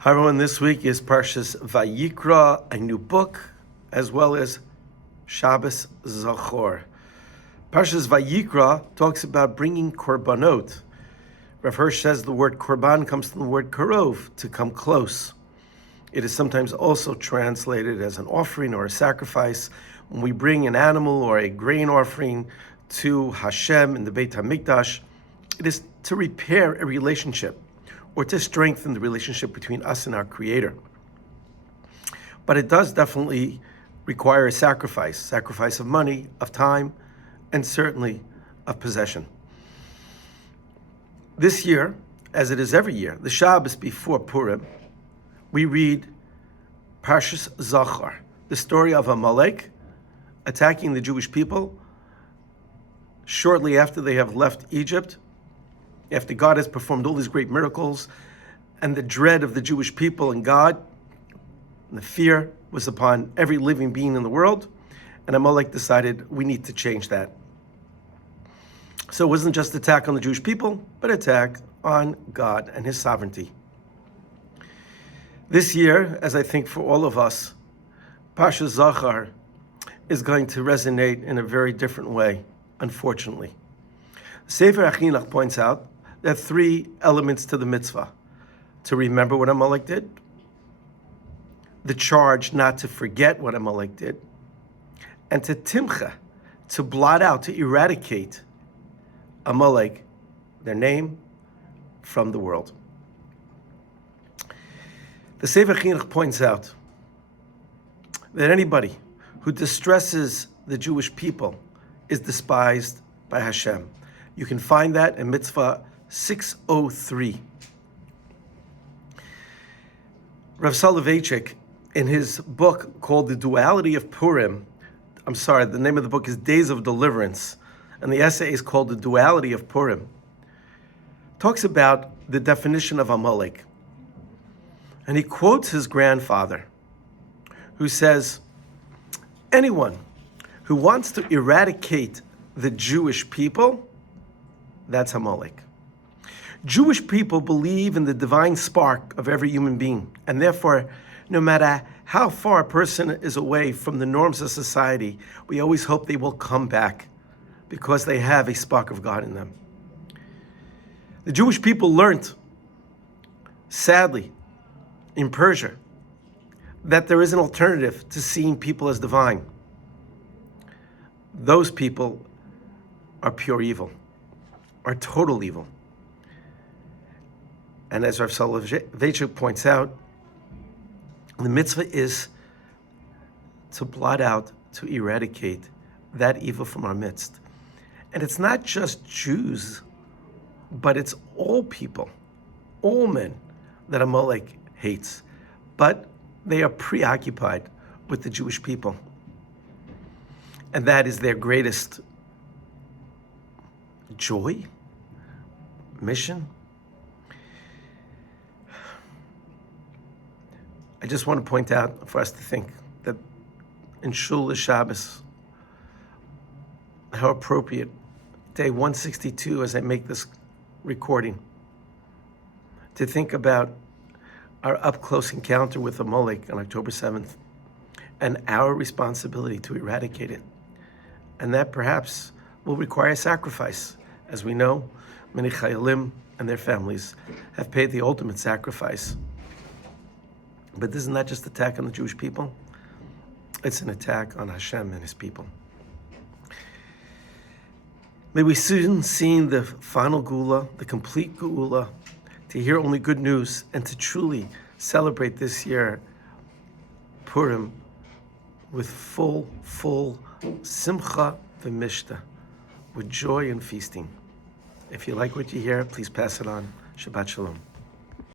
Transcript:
Hi everyone, this week is Parshas Vayikra, a new book, as well as Shabbos Zachor. Parshas Vayikra talks about bringing korbanot. Rav Hirsch says the word korban comes from the word karov, to come close. It is sometimes also translated as an offering or a sacrifice. When we bring an animal or a grain offering to Hashem in the Beit HaMikdash, it is to repair a relationship or to strengthen the relationship between us and our Creator. But it does definitely require a sacrifice of money, of time, and certainly of possession. This year, as it is every year, the Shabbos before Purim, we read Parshas Zachor, the story of Amalek attacking the Jewish people shortly after they have left Egypt, after God has performed all these great miracles, and the dread of the Jewish people and God, and the fear was upon every living being in the world, and Amalek decided we need to change that. So it wasn't just attack on the Jewish people, but attack on God and His sovereignty. This year, as I think for all of us, Parshas Zachor is going to resonate in a very different way, unfortunately. Sefer HaMitzvot points out there are three elements to the mitzvah: to remember what Amalek did, the charge not to forget what Amalek did, and to timcha, to blot out, to eradicate Amalek, their name, from the world. The Sefer HaMitzvot points out that anybody who distresses the Jewish people is despised by Hashem. You can find that in Mitzvah 603. Rav Soloveitchik, in his book called The Duality of Purim, the name of the book is Days of Deliverance, and the essay is called The Duality of Purim, talks about the definition of Amalek. And he quotes his grandfather, who says, anyone who wants to eradicate the Jewish people, that's Amalek. Jewish people believe in the divine spark of every human being, and therefore, no matter how far a person is away from the norms of society, we always hope they will come back because they have a spark of God in them. The Jewish people learned, sadly, in Persia, that there is an alternative to seeing people as divine. Those people are pure evil, are total evil. And as Rav Soloveitchik points out, the mitzvah is to blot out, to eradicate that evil from our midst. And it's not just Jews, but it's all people, all men that Amalek hates. But they are preoccupied with the Jewish people. And that is their greatest joy, mission. I just want to point out for us to think that in Shul Shabbos, how appropriate, day 162 as I make this recording, to think about our up-close encounter with Amalek on October 7th and our responsibility to eradicate it. And that perhaps will require sacrifice. As we know, many chayalim and their families have paid the ultimate sacrifice. But this is not just an attack on the Jewish people, it's an attack on Hashem and His people. May we soon see the final Geula, the complete Geula, to hear only good news and to truly celebrate this year Purim with full simcha v'mishta, with joy and feasting. If you like what you hear, please pass it on. Shabbat Shalom.